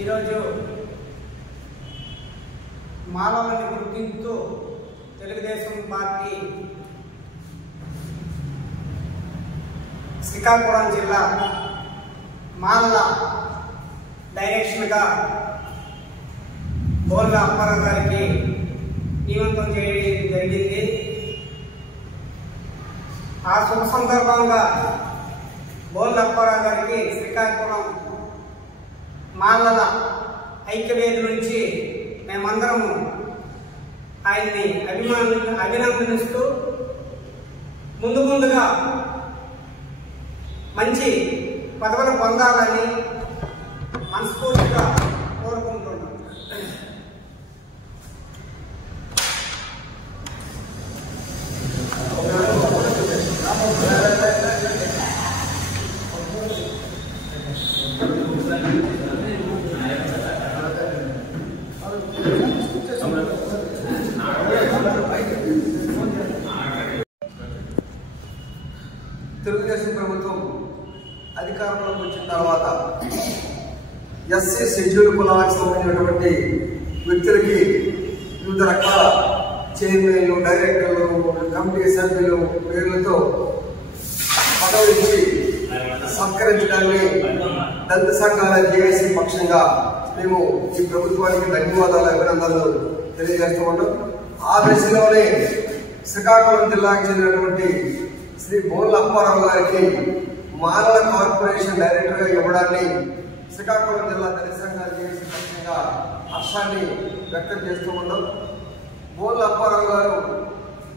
ఈరోజు మాలలను గుర్తించుతూ తెలుగుదేశం పార్టీ శ్రీకాకుళం జిల్లా మాలల డైరెక్షన్గా బోళ్ళ అప్పారావు గారికి నియమితం చేయడం జరిగింది. ఆ శుభ సందర్భంగా బోళ్ళ అప్పారావు గారికి శ్రీకాకుళం మాలల ఐక్యవేది నుంచి మేమందరము ఆయన్ని అభినందనిస్తూ ముందుగా మంచి పదవులు పొందాలని మనస్ఫూర్తిగా కోరుకుంటున్నాం. తెలుగుదేశం ప్రభుత్వం అధికారంలోకి వచ్చిన తర్వాత ఎస్సీ షెడ్యూల్ కులాలకు సంబంధించినటువంటి వ్యక్తులకి వివిధ రకాల చైర్మన్లు, డైరెక్టర్లు, కమిటీ సభ్యులు పేర్లతో పదవి ఇచ్చి సత్కరించడాన్ని దళిత సంఘాల జేఏసీ పక్షంగా మేము ఈ ప్రభుత్వానికి ధన్యవాదాలు, అభినందనలు తెలియజేస్తూ ఉన్నాం. ఆ దశలోనే శ్రీకాకుళం జిల్లాకు చెందినటువంటి శ్రీ బోళ్ళ అప్పారావు గారికి మాలల కార్పొరేషన్ డైరెక్టర్గా ఇవ్వడాన్ని శ్రీకాకుళం జిల్లా దళిత సంఘాల జేఏసీ పక్షంగా హర్షాన్ని వ్యక్తం చేస్తూ ఉన్నాం. బోళ్ళ అప్పారావు గారు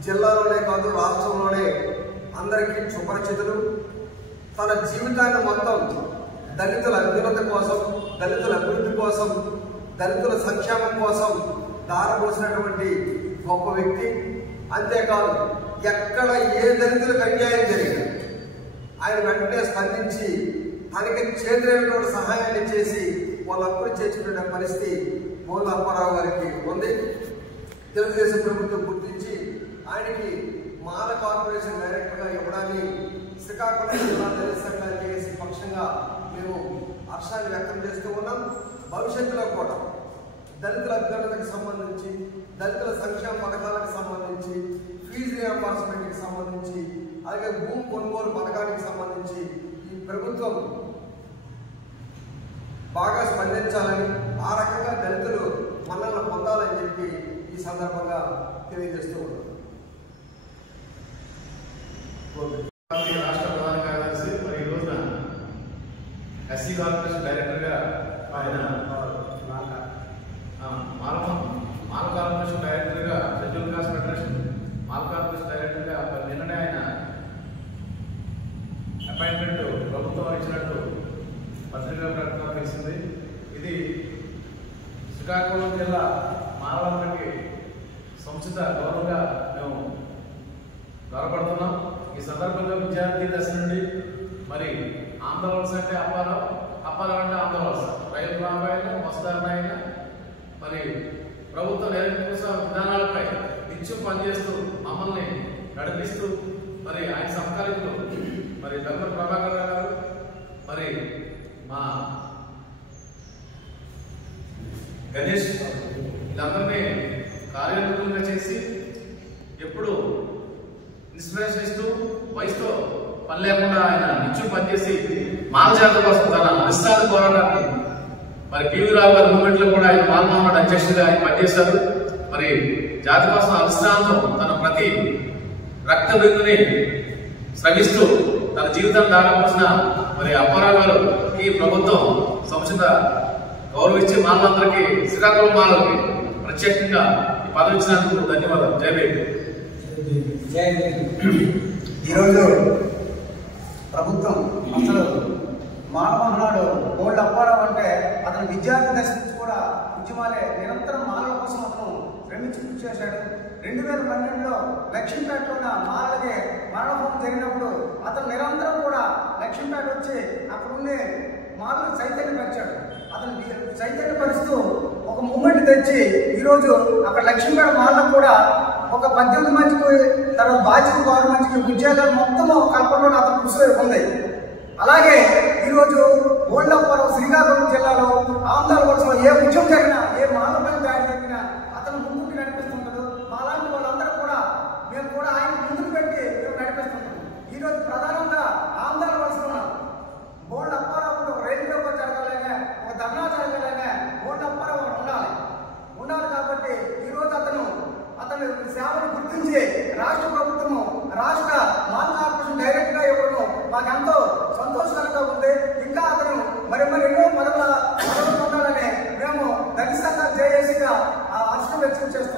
జిల్లాలోనే కాదు రాష్ట్రంలోనే అందరికీ సుపరిచితులు. తన జీవితాన్ని మొత్తం దళితుల అభ్యున్నతి కోసం, దళితుల అభివృద్ధి కోసం, దళితుల సంక్షేమం కోసం దారపోసినటువంటి గొప్ప వ్యక్తి. అంతేకాదు ఎక్కడ ఏ దళితులకు అన్యాయం జరిగినా ఆయన వెంటనే స్పందించి తనకి చేతులైనటువంటి సహాయాన్ని చేసి వాళ్ళ అప్పులు చేర్చుకునే పరిస్థితి బోళ్ళ అప్పారావు గారికి ఉంది. తెలుగుదేశం ప్రభుత్వం గుర్తించి ఆయనకి మాల కార్పొరేషన్ డైరెక్టర్గా ఇవ్వడాన్ని శ్రీకాకుళం జిల్లా దళిత సంఘాల జేఏసీ పక్షంగా మేము హర్షాన్ని వ్యక్తం చేస్తూ ఉన్నాం. భవిష్యత్తులో కూడా దళితుల అభ్యున్నతికి సంబంధించి, దళితుల సంక్షేమ పథకాలకు సంబంధించి, ఫీజు రియంబర్స్మెంట్కి సంబంధించి, అలాగే భూమి కొనుగోలు పథకానికి సంబంధించి ఈ ప్రభుత్వం బాగా స్పందించాలని, ఆ రకంగా దళితులు మన్నలను పొందాలని చెప్పి ఈ సందర్భంగా తెలియజేస్తూ ఉన్నాం. రాష్ట్ర ప్రధాన కార్యదర్శి మరి ఈ రోజున ఎస్సీ కార్పొరేషన్ డైరెక్టర్గా ఆయన మాల కార్పొరేషన్ డైరెక్టర్గా, షెడ్యూల్ కాస్ట్ ఫెడరేషన్ మాల కార్పొరేషన్ డైరెక్టర్గా నిన్ననే ఆయన అపాయింట్మెంట్ ప్రభుత్వం ఇచ్చినట్టు పత్రికా ప్రకటన తెలిసింది. ఇది శ్రీకాకుళం జిల్లా మానవులకి సముచిత గౌరవంగా మేము గౌరవపడుతున్నాం. ఈ సందర్భంగా విద్యార్థి దశ నుండి మరి ఆంధ్రవలస అంటే అప్పారావు అంటే ఆంధ్రవలస, రైతు రామాయణ వస్తారాయణ మరి ప్రభుత్వ నిరంకుశ విధానాలపై నిత్యం పనిచేస్తూ మమ్మల్ని నడిపిస్తూ మరి ఆయన సమకాలీకులు మరి దగ్గర ప్రభాకర్ గారు, మరి మా గణేష్ వీళ్ళందరినీ కార్యరూపంగా చేసి ఎప్పుడు ఇన్స్పిరేషన్ ఇస్తూ వయసుతో పని లేకుండా ఆయన నిత్యం పనిచేసి మాల జాతి కోసం తన నిస్సాద పోరాటాన్ని మరి పివి రావు గారి మూమెంట్ లో కూడా ఆయన మాలమోహన్ అధ్యక్షుడిగా ఆయన పనిచేశారు. మరి జాతి కోసం అవిశ్రాంతం తన ప్రతి రక్త బిందుని శ్రమిస్తూ తన జీవితాన్ని దాటవలసిన మరి అప్పారావు గారికి ప్రభుత్వం సముచిత గౌరవించే మాలందరికీ, శ్రీకాకుళం మాలకి ప్రత్యేకంగా పదవి ఇచ్చినందుకు ధన్యవాదాలు. జై భీమ్. ఈరోజు ప్రభుత్వం అసలు మానవనాడు బోళ్ళ అప్పారావు అంటే అతను విద్యార్థి దశ నుంచి కూడా ఉద్యమాలే నిరంతరం మానవ కోసం అతను శ్రమించి కృషి చేశాడు. 2012లో లక్ష్మీపేటలో ఉన్న మాలలకి మరణహోమం జరిగినప్పుడు అతను నిరంతరం కూడా లక్ష్మీపేట వచ్చి అక్కడుండే మాలను చైతన్యపరిచాడు. అతను చైతన్యపరుస్తూ ఒక మూమెంట్ తెచ్చి ఈరోజు అక్కడ లక్ష్మీపేట మాలకు కూడా ఒక 18 మందికి తర్వాత బాధ్యత 6 మందికి ఉద్యోగాలు మొత్తము కల్పనలో అతను కృషి ఉంది. అలాగే ఈరోజు బోళ్ళ అప్పారావు శ్రీకాకుళం జిల్లాలో ఆంధ్ర ఏ ఉద్యమం జరిగినా, ఏ మానవమైన దాడి జరిగినా అతను ముందుకు నడిపిస్తుంటాడు. మాలాంటి వాళ్ళందరూ కూడా మేము కూడా ఆయన ముందుకు పెట్టి మేము నడిపిస్తుంటాం. ఈరోజు ప్రధానంగా ఆందోళన వలస ఉన్నాం. బోల్డ్ అప్పారావు రైల్వే జరగాలనే, ఒక ధర్నా జరగాలనే బోల్డ్ అప్పారావు ఉండాలి. కాబట్టి ఈరోజు అతని సేవను గుర్తించి రాష్ట్ర ప్రభుత్వము, రాష్ట్ర మాల్ కార్పొరేషన్ డైరెక్ట్ గా ఇవ్వడం మాకు ఎంతో సంతోషకరంగా ఉంది. ఇంకా అతను మరి ఎన్నో పదవులు పొందాలని మేము దళిత సంఘాలు జేఏసీగా హర్షం వ్యక్తం చేస్తున్నాం.